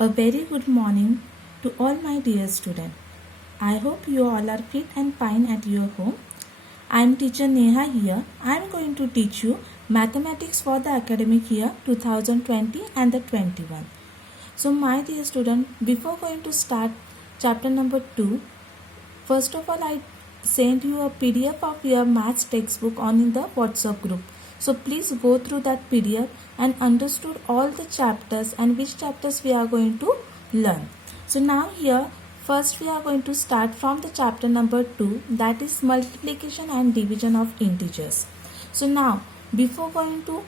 A very good morning to all my dear students. I hope you all are fit and fine at your home. I am teacher Neha here. I am going to teach you mathematics for the academic year 2020 and the 21. So my dear student, before going to start chapter number 2, first of all I sent you a PDF of your maths textbook on in the WhatsApp group. So please go through that PDF and understood all the chapters and which chapters we are going to learn. So now here first we are going to start from the chapter number 2, that is multiplication and division of integers. So now before going to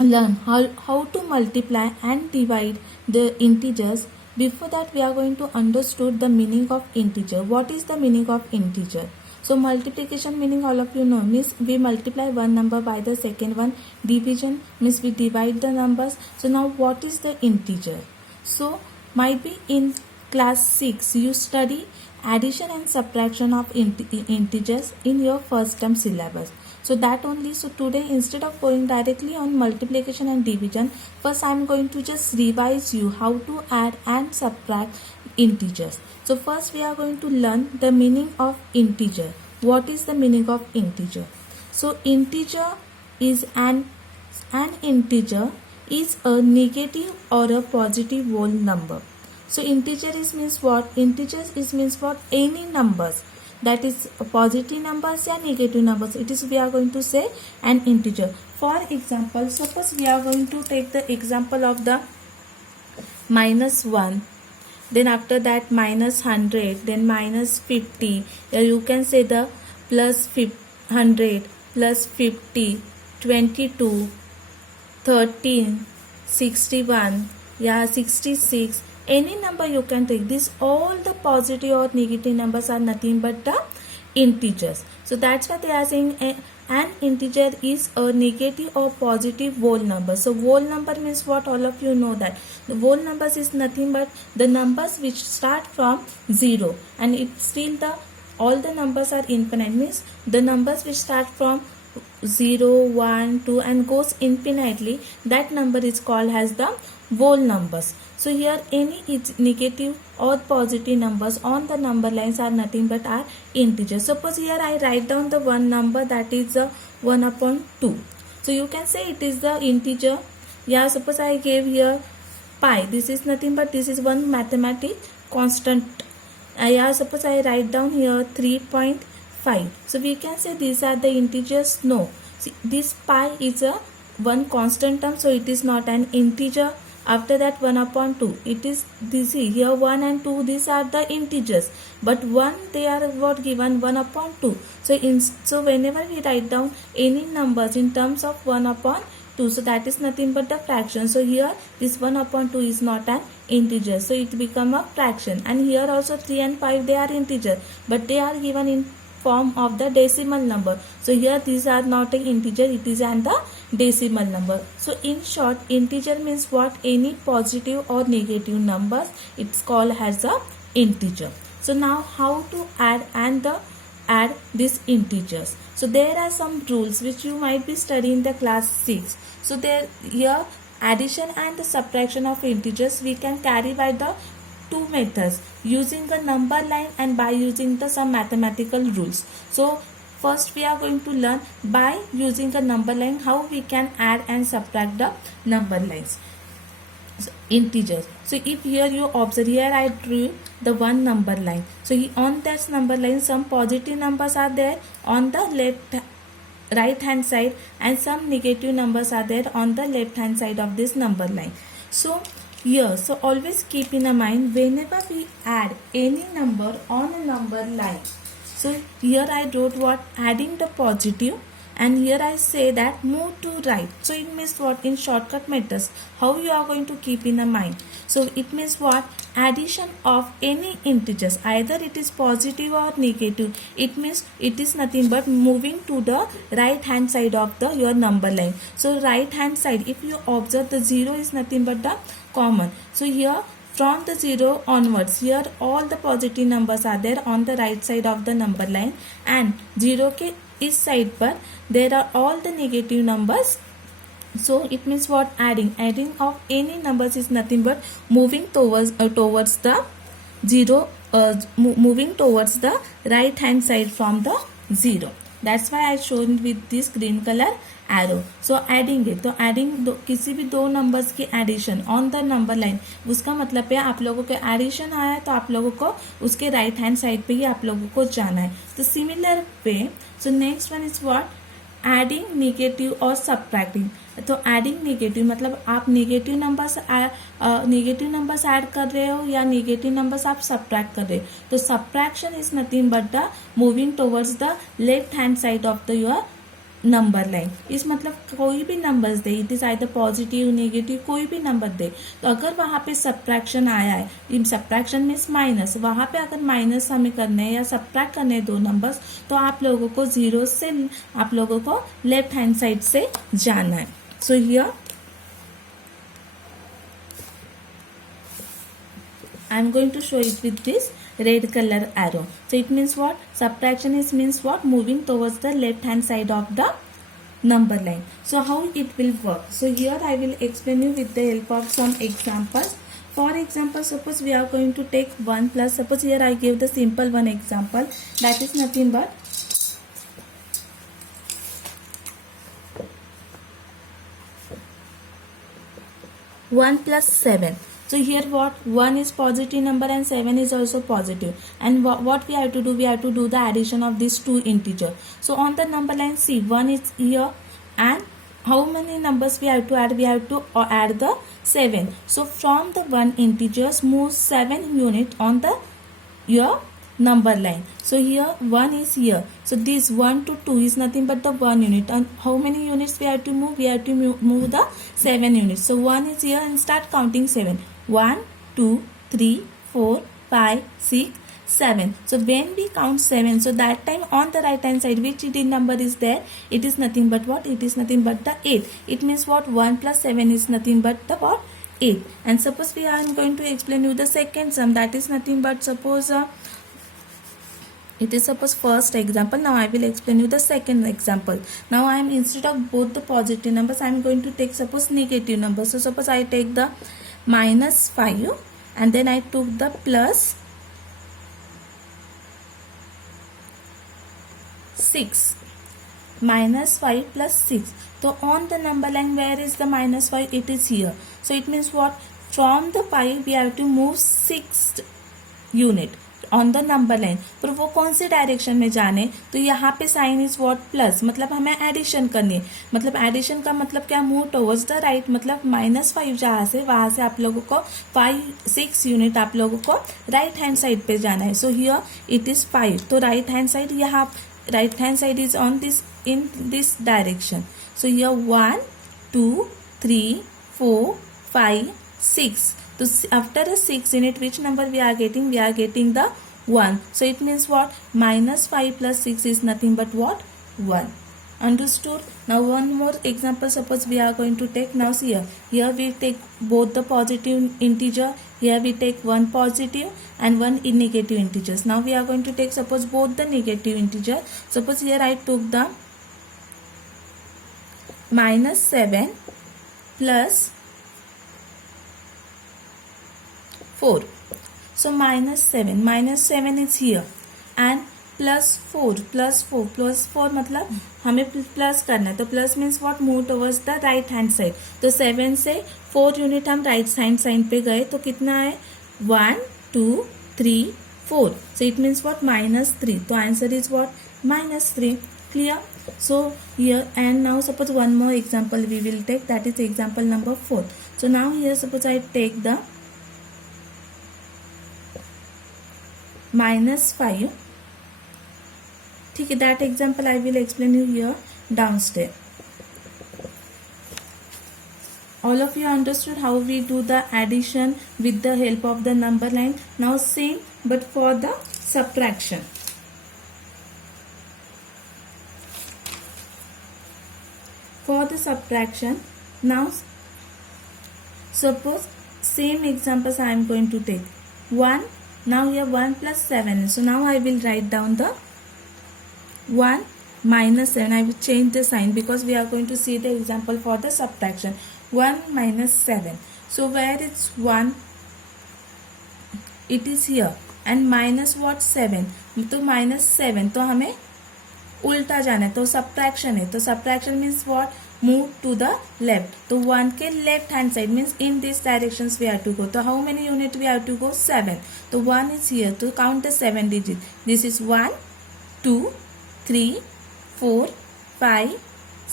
learn how to multiply and divide the integers, before that we are going to understood the meaning of integer. What is the meaning of integer? So multiplication meaning all of you know, means we multiply one number by the second one. Division means we divide the numbers. So now what is the integer? So might be in class 6 you study addition and subtraction of integers in your first term syllabus. So that only. So today instead of going directly on multiplication and division, first I am going to just revise you how to add and subtract integers. So first we are going to learn the meaning of integer. What is the meaning of integer? So integer is an integer is a negative or a positive whole number. So integer is means what? Integers is means what? Any numbers, that is positive numbers or negative numbers. It is we are going to say an integer. For example, suppose we are going to take the example of the -1, then after that -100, then -50. You can say the +100, +50, 22, 13, 61, 66. Any number you can take. This all the positive or negative numbers are nothing but the integers. So that's why they are saying an integer is a negative or positive whole number. So whole number means what? All of you know that. The whole numbers is nothing but the numbers which start from 0 and it's still the all the numbers are infinite, means the numbers which start from 0, 1, 2 and goes infinitely, that number is called as the whole numbers. So here any negative or positive numbers on the number lines are nothing but are integers. Suppose here I write down the one number, that is 1/2. So you can say it is the integer. Suppose I gave here pi. This is nothing but this is one mathematical constant. Suppose I write down here 3.5. So we can say these are the integers. No. See, this pi is a one constant term, so it is not an integer. After that 1/2. It is this here 1 and 2. These are the integers. But 1 they are what given 1/2. So whenever we write down any numbers in terms of 1/2, so that is nothing but the fraction. So here this 1/2 is not an integer. So it become a fraction. And here also 3 and 5 they are integer, but they are given in form of the decimal number. So here these are not an integer, it is an the decimal number. So in short, integer means what? Any positive or negative numbers, it's called as a integer. So now how to add these integers. So there are some rules which you might be studying in the class 6. So there here addition and the subtraction of integers we can carry by the two methods, using a number line and by using the some mathematical rules. So first we are going to learn by using a number line how we can add and subtract the number lines. So, integers. So if here you observe, here I drew the one number line. So on that number line some positive numbers are there on the right hand side and some negative numbers are there on the left hand side of this number line. So here, so always keep in mind whenever we add any number on a number line. So here I wrote what? Adding the positive, and here I say that move to right. So it means what? In shortcut methods, how you are going to keep in mind. So it means what? Addition of any integers, either it is positive or negative. It means it is nothing but moving to the right hand side of your number line. So right hand side, if you observe, the 0 is nothing but the common. So here from the 0 onwards, here all the positive numbers are there on the right side of the number line, and 0 के इस side पर there are all the negative numbers So it means what? Adding of any numbers is nothing but moving towards the zero, moving towards the right hand side from the zero. That's why I shown with this green color arrow. So adding it, तो adding किसी भी दो numbers की addition on the number line, उसका मतलब है आप लोगों के addition आया है तो आप लोगों को उसके right hand side पे ही आप लोगों को जाना है. तो similar way, so next one is what? Adding negative और सब्ट्रैक्टिंग. तो एडिंग निगेटिव मतलब आप निगेटिव नंबर्स ऐड कर रहे हो या निगेटिव नंबर्स आप सब्ट्रैक्ट कर रहे हो. तो subtraction is nothing but the moving towards the left hand side of the your number line. इस मतलब कोई भी numbers they, it is either positive negative कोई भी नंबर दे, तो अगर वहां पे सब्ट्रैक्शन आया है, इन सब्ट्रैक्शन मीन्स माइनस, वहां पे अगर माइनस हमें करने हैं या सब्ट्रैक्ट करने हैं दो नंबर्स, तो आप लोगों को जीरो से आप लोगों को लेफ्ट हैंड साइड से जाना है. So here I am going to show it with this red color arrow. So it means what? Subtraction is means what? Moving towards the left hand side of the number line. So how it will work? So here I will explain you with the help of some examples. For example, suppose we are going to take 1 plus, suppose here I give the simple one example, that is nothing but 1 plus 7. So here what? 1 is positive number and 7 is also positive. And what we have to do? We have to do the addition of these two integers. So on the number line, see 1 is here and how many numbers we have to add? We have to add the 7. So from the 1 integers, move 7 unit on the your number line. So here 1 is here. So this 1 to 2 is nothing but the 1 unit. And how many units we have to move? We have to move the 7 units. So 1 is here and start counting 7. 1, 2, 3, 4, 5, 6, 7. So when we count 7, so that time on the right hand side, which number is there? It is nothing but what? It is nothing but the 8. It means what? 1 plus 7 is nothing but the what? 8. And suppose we are going to explain you the second sum, that is nothing but suppose it is suppose first example. Now I will explain you the second example. Now I am, instead of both the positive numbers, I am going to take suppose negative numbers. So suppose I take the minus 5 and then I took the plus 6. Minus 5 plus 6. So on the number line, where is the minus 5? It is here. So it means what? From the 5 we have to move 6 unit on the number line. पर वो कौन से direction में जाने? तो यहाँ पे sign is what? Plus. मतलब हमें एडिशन करनी है. मतलब एडिशन का मतलब क्या? Move towards the right. मतलब -5 जहाँ से, वहां से आप लोगों को 6 यूनिट आप लोगों को राइट हैंड साइड पे जाना है. सो हियर इट इज 5. तो राइट हैंड साइड, यहाँ right hand side is on this, in this direction. So here 1, 2, 3, 4, 5, 6. So after a 6 unit, which number we are getting? We are getting the 1. So it means what? Minus 5 plus 6 is nothing but what? 1. Understood? Now one more example. Suppose we are going to take, now see here we take both the positive integer. Here we take one positive and one negative integers. Now we are going to take suppose both the negative integer. Suppose here I took the minus 7 plus 4. So minus 7 is here and plus 4 मतलब हमें plus करना है. तो plus means what? Move towards the right hand side. तो 7 से 4 unit हम right hand side पे गए तो कितना है? 1, 2, 3, 4. So it means what? -3. तो answer is what? -3. Clear? So here and now suppose one more example we will take, that is example number 4. So now here suppose I take the -5. ठीक है, that example I will explain you here downstairs. All of you understood how we do the addition with the help of the number line. Now same but for the subtraction. For the subtraction, now suppose same examples I am going to take. 1, now here 1 plus 7. So now I will write down the 1 minus 7. I will change the sign because we are going to see the example for the subtraction. 1 minus 7. So where it's 1, it is here, and minus what 7. तो minus 7, तो हमें उल्टा जाना है, तो subtraction है. तो subtraction means what, move to the left. तो 1 के left hand side means in this directions we have to go. तो how many unit we have to go, 7. तो 1 इज हियर, तो count the 7 digit. This is 1 2 3 4 5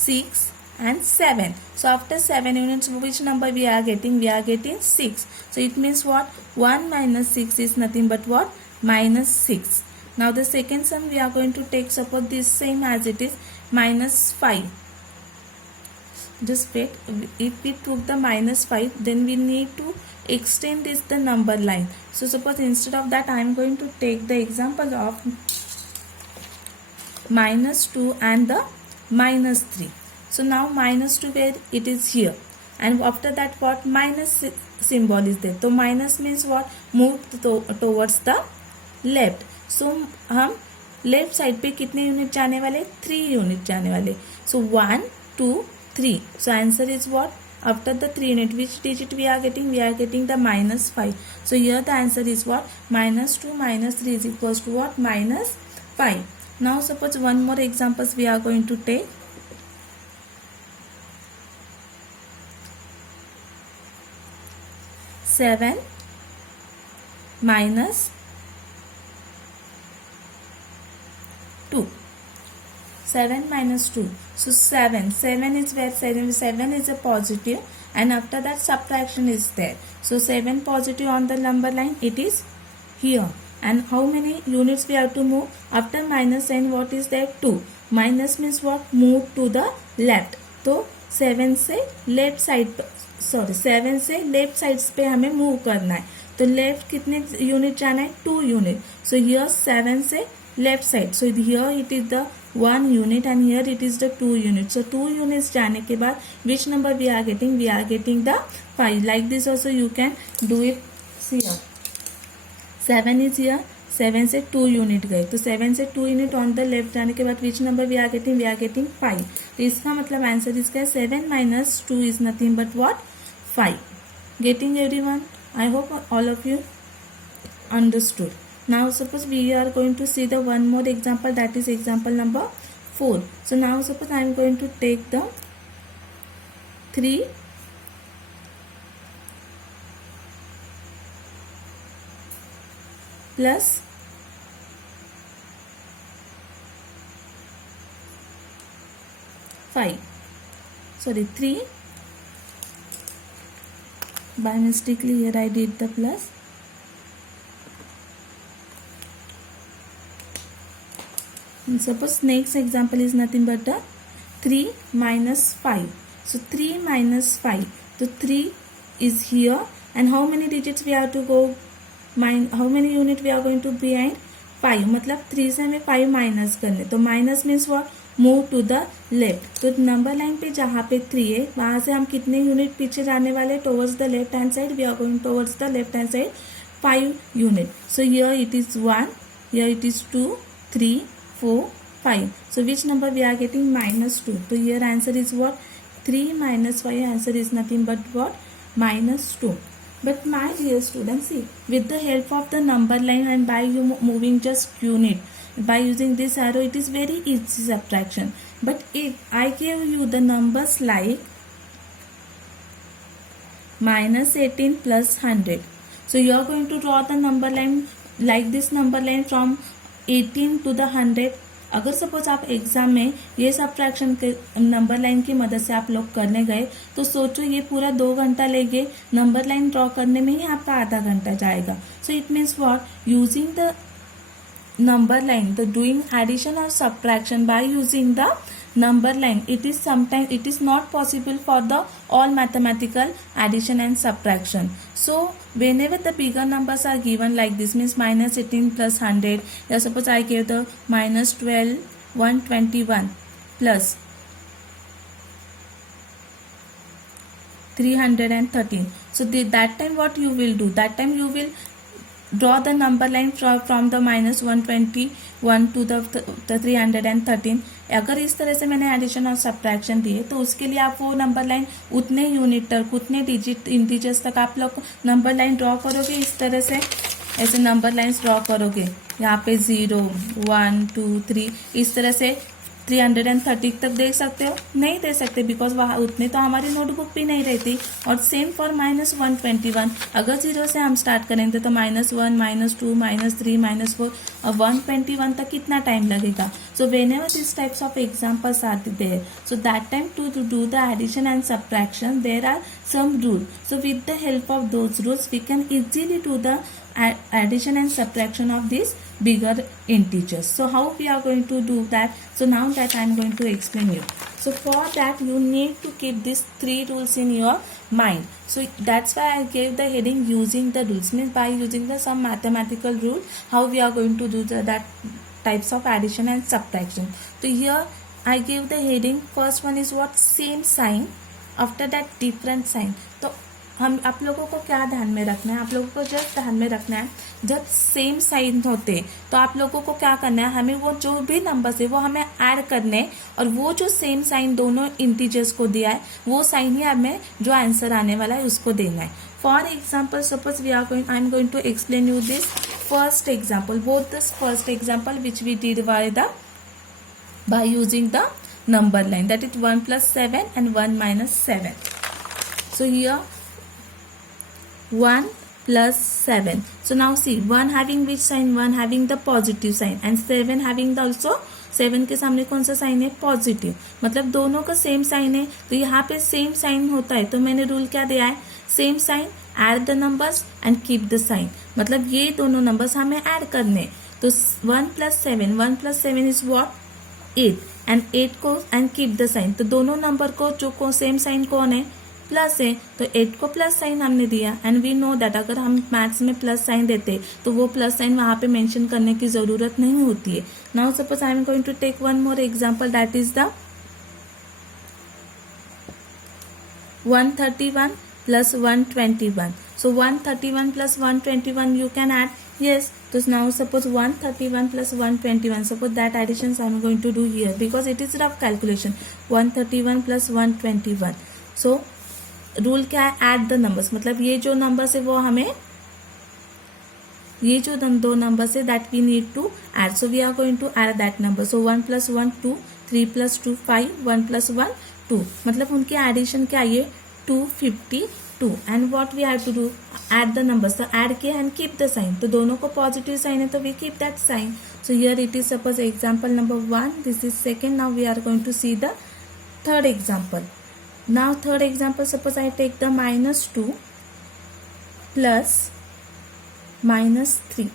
6 and 7. So after 7 units, which number we are getting? We are getting 6. So it means what? 1 minus 6 is nothing but what? Minus 6. Now the second sum we are going to take, suppose this same as it is, minus 5. Just wait. If we took the minus 5, then we need to extend this the number line. So suppose instead of that, I am going to take the example of minus 2 and the minus 3. So now minus 2 where it is here, and after that what, minus symbol is there. So minus means what, move towards the left. So हम left side पे कितने unit जाने वाले, 3 unit जाने वाले. So 1 2 3. So answer is what, after the 3 unit, which digit we are getting? We are getting the minus 5. So here the answer is what, minus 2 minus 3 is equals to what, minus 5. Now suppose one more examples we are going to take. 7 minus 2. 7 minus 2. So 7 is where 7 is a positive, and after that subtraction is there. So 7 positive on the number line, it is here. And how many units we have to move? After minus sign, what is there? 2. Minus means what? Move to the left. तो 7 से left side, 7 से left side पे हमें move करना है. तो left कितने unit जाना है, 2 यूनिट. सो हियर 7 से left side, so here it is the 1 unit and here it is the 2 units. So 2 units जाने के बाद which number we are getting? We are getting the 5. Like this also you can do it. See here, 7 is here, 7 से 2 unit गए, तो 7 से 2 unit on the left जाने के बाद which number we are getting? We are getting 5. तो इसका मतलब आंसर इसका है 7 minus 2 is nothing but what? 5. Getting everyone? I hope all of you understood. Now suppose we are going to see the one more example, that is example number 4. So now suppose I am going to take the 3 plus 5. Sorry, 3. By mistakenly here I did the plus. And suppose next example is nothing but the 3 minus 5. So 3 minus 5. So 3 is here, and how many digits we have to go? How many unit we are going to behind? 5. मतलब 3 से हमें 5 minus करने. तो minus means what? Move to the left. तो number line पे जहाँ पे 3 है वहाँ से हम कितने यूनिट पीछे जाने वाले? Towards the left hand side. We are going towards the left hand side 5 unit. So here it is 1, here it is 2 3 4 5. So which number we are getting? Minus 2. So here answer is what? 3 minus 5. Answer is nothing but what? Minus 2. But my dear students, see, with the help of the number line and by you moving just unit, by using this arrow, it is very easy subtraction. But if I gave you the numbers like minus 18 plus 100, so you are going to draw the number line like this number line from 18 to the 100. अगर suppose आप exam में ये subtraction के number line की मदद से आप लोग करने गए, तो सोचो ये पूरा 2 घंटा लेंगे, नंबर लाइन ड्रॉ करने में ही आपका आधा घंटा जाएगा. So it means what? Using the number line, the doing addition or subtraction by using the number line, it is sometimes it is not possible for the all mathematical addition and subtraction. So whenever the bigger numbers are given like this, means minus 18 plus 100, yeah, suppose I gave the minus 12 121 plus 313. So that time what you will do? That time you will draw the number line from the -121 to the 313. अगर इस तरह से मैंने addition और subtraction दिए तो उसके लिए आप वो नंबर लाइन उतने यूनिट तक, उतने डिजिट इंटीजर्स तक आप लोग नंबर लाइन ड्रॉ करोगे। इस तरह से ऐसे नंबर लाइन्स ड्रॉ करोगे, यहाँ पे 0 1 2 3 इस तरह से 330 तक देख सकते हो। नहीं दे सकते बिकॉज वहाँ उतने तो हमारी नोटबुक भी नहीं रहती। और सेम फॉर -121, अगर 0 से हम स्टार्ट करेंगे तो -1 -2 -3 -4 और 121 तक कितना टाइम लगेगा। सो whenever these types of examples are there, so that time to do the addition and subtraction there are some rules. So with the help of those rules we can easily do the addition and subtraction of these bigger integers. So how we are going to do that? So now that I am going to explain you. So for that you need to keep these 3 rules in your mind. So that's why I gave the heading using the rules, means by using the some mathematical rule how we are going to do that types of addition and subtraction. So here I gave the heading. First one is what? Same sign. After that different sign. तो हम आप लोगों को क्या ध्यान में रखना है? आप लोगों को जब ध्यान में रखना है जब सेम साइन होते तो आप लोगों को क्या करना है, हमें वो जो भी नंबर्स है वो हमें ऐड करने, और वो जो सेम साइन दोनों इंटीजर्स को दिया है वो साइन ही हमें जो आंसर आने वाला है उसको देना है। For example suppose I am going to explain you this first example, both this first example which we did by using the number line, that is 1 plus 7 and 1 minus 7. So here 1 plus 7. So now see 1 having which sign? 1 having the positive sign and 7 having the also 7 के सामने कौन सा sign है? Positive. मतलब दोनों का same sign है तो यहाँ पे सेम साइन होता है तो मैंने रूल क्या दिया है? Same sign, add the numbers and keep the sign. मतलब ये दोनों नंबर्स हमें ऐड करने। तो 1 plus 7 इज व्हाट? 8 एंड 8 को एंड कीप द साइन। तो दोनों नंबर को जो सेम साइन कौन है? प्लस है, तो 8 को प्लस साइन हमने दिया। एंड वी नो दैट अगर हम मैथ्स में प्लस साइन देते तो वो प्लस साइन वहां पे मेंशन करने की जरूरत नहीं होती है। Now suppose I am going to take one more example, that is the 131 plus 121. So 131 plus 121 you can add. Yes. So now suppose 131 plus 121. Suppose that additions I am going to do here because it is rough calculation. 131 plus 121. So rule क्या है? Add the numbers. मतलब ये जो numbers है वो हमें, ये जो दो नंबर्स है that we need to add. So we are going to add that number. सो 1 plus 1 2, 3 plus 2 5, 1 plus 1 2। मतलब उनकी एडिशन क्या है? 252। And what we have to do? Add the numbers. तो ऐड किया एंड कीप द साइन। तो दोनों को पॉजिटिव साइन है तो we keep that sign. So here it is suppose example number 1, this is second. Now we are going to see the third example. Now third example, suppose I take the -2 plus -3.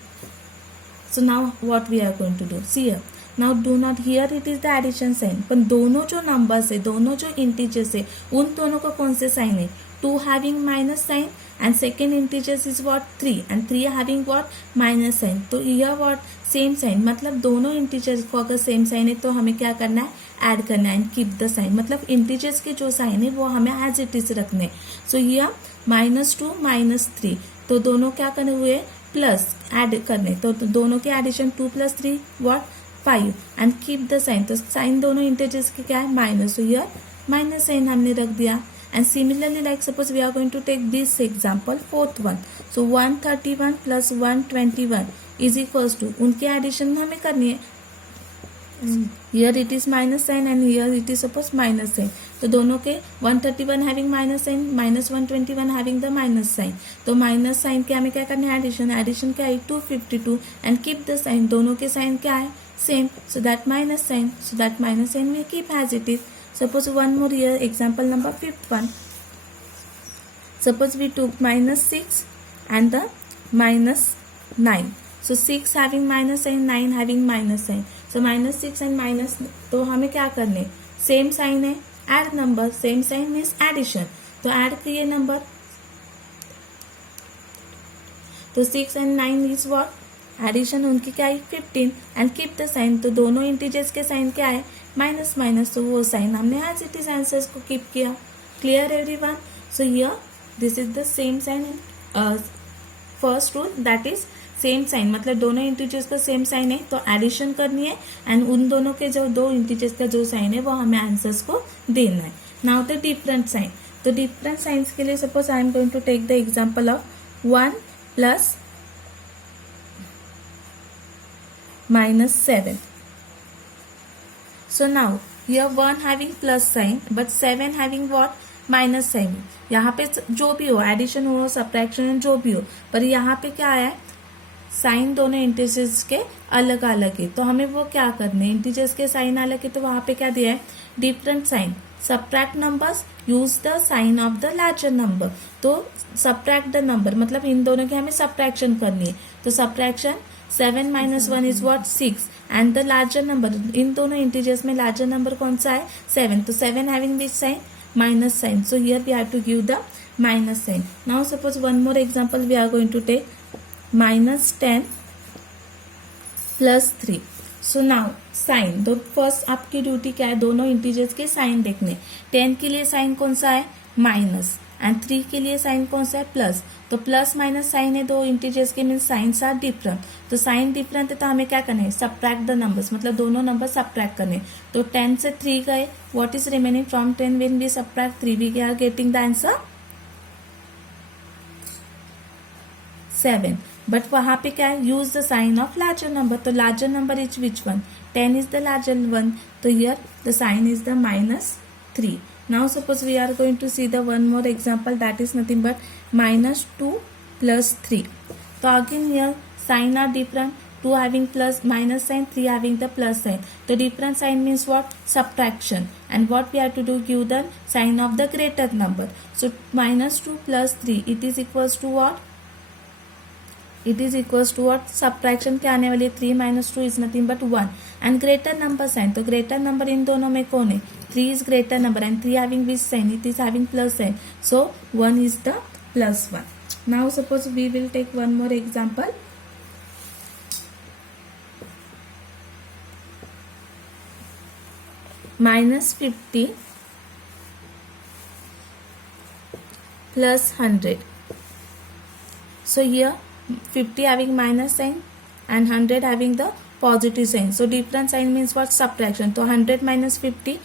So now what we are going to do? See here. Now do not, here it is the addition sign. पर दोनों जो numbers है, दोनों जो integers है, उन दोनों का कौन से sign है? 2 having minus sign and second integers is what? 3 and 3 having what? Minus sign. तो here what? Same sign. मतलब दोनों integers को अगर same sign है तो हमें क्या करना है? ऐड करना है एंड कीप द साइन। मतलब इंटीजर्स के जो साइन है वो हमें एज इट इज रखने। सो हियर -2 -3, तो दोनों क्या करने हुए? प्लस ऐड करने। तो दोनों के addition 2 plus 3 what? 5 and keep the sign. तो साइन दोनों इंटीजर्स के क्या है? Minus. So here minus sign हमने रख दिया। And similarly like suppose we are going to take this example, fourth one. So 131 plus 121 is equals to, उनकी addition हमें करनी है। Here it is minus sign and here it is suppose minus sign. तो दोनों के 131 having minus sign, -121 having the minus sign. तो minus sign के हमें क्या करना है? एडिशन। एडिशन क्या है? 252 and keep the sign. दोनों के साइन क्या है? Same. So that minus sign we keep as it is. Suppose one more here, example number 5th one. Suppose we took -6 and the -9. So 6 having minus sign, 9 having minus sign. So -6 and minus, तो हमें क्या करने? Same sign है, add number. Same sign means addition. तो add किए number. तो 6 and 9 is what? Addition. उनकी क्या है? 15 एंड कीप द साइन। तो दोनों इंटीजर्स के साइन क्या है? Minus minus. तो वो साइन हमने एज इट इज आंसर्स को कीप किया। Clear everyone? So here this is the same sign first rule that is same sign, मतलब दोनों इंटीजर्स का सेम साइन है तो एडिशन करनी है एंड उन दोनों के जो दो इंटीजर्स का जो साइन है वो हमें आंसर्स को देना है. Now the different sign. तो डिफरेंट साइंस के लिए suppose I am going to take the example of 1 plus -7. So now here 1 having plus sign but 7 having what, minus sign. यहाँ पे जो भी हो, एडिशन हो, सब्ट्रैक्शन जो भी हो, पर यहाँ पे क्या आया है, साइन दोनों इंटीजर्स के अलग अलग है. तो हमें वो क्या करने हैं, इंटीजर्स के साइन अलग है तो वहां पे क्या दिया है, different sign. Subtract numbers, use the sign of the larger number. तो सब्ट्रैक्ट द नंबर मतलब इन दोनों की हमें सब्ट्रैक्शन करनी है. तो subtraction 7 - 1 is what, 6 and the larger number, इन दोनों इंटीजर्स में लार्जर नंबर कौन सा है, 7. तो 7 having this sign, minus sign. So here we have to give the minus sign. Now suppose one more example we are going to take, -10 plus 3. So now sign, तो first आपकी duty क्या है, दोनों integers के sign देखने. 10 के लिए sign कौन सा है, माइनस, एंड 3 के लिए साइन कौन सा है, प्लस. तो प्लस माइनस साइन है दो इंटीजर्स के, मीन साइंस आर डिफरेंट. तो साइन डिफरेंट है तो हमें क्या करना है, सब्ट्रैक्ट द नंबर्स, मतलब दोनों नंबर सब्ट्रैक्ट करने. तो 10 से 3 गए, what is remaining from 10 when we subtract 3, we are getting the answer 7. But वहां पे क्या है, use the sign of larger number. तो larger number is which one, 10 is the larger one. So here the sign is the -3. Now suppose we are going to see the one more example, that is nothing but -2 plus 3. So again here sign are different, 2 having plus minus sign, 3 having the plus sign. The different sign means what, subtraction. And what we have to do, give the sign of the greater number. So -2 plus 3, it is equals to what, it is equals to what, subtraction क्या आने वाली है, 3 - 2 is nothing but 1. And greater number sign, तो greater number इन दोनों में कौन है, 3 is greater number and 3 having which sign, it is having plus sign. So 1 is the +1. Now suppose we will take one more example. -50 plus 100. So here 50 having minus sign and 100 having the positive sign. So different sign means what, subtraction. So 100 minus 50,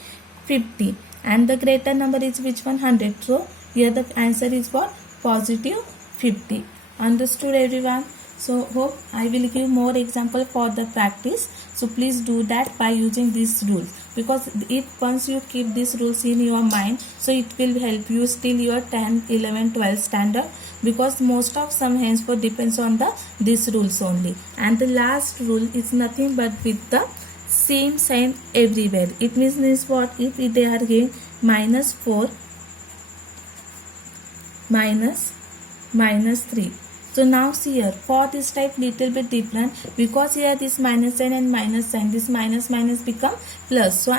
50. And the greater number is which one, 100. So here the answer is what, +50. Understood everyone? So hope I will give more example for the practice. So please do that by using these rules. Because if once you keep these rules in your mind, so it will help you still your 10th, 11th, 12th standard. Because most of some henceforth depends on these rules only. And the last rule is nothing but with the same sign everywhere. It means what, if they are giving -4 -3. So now see here, for this type little bit different, because here this minus sign and minus sign, this minus become plus. So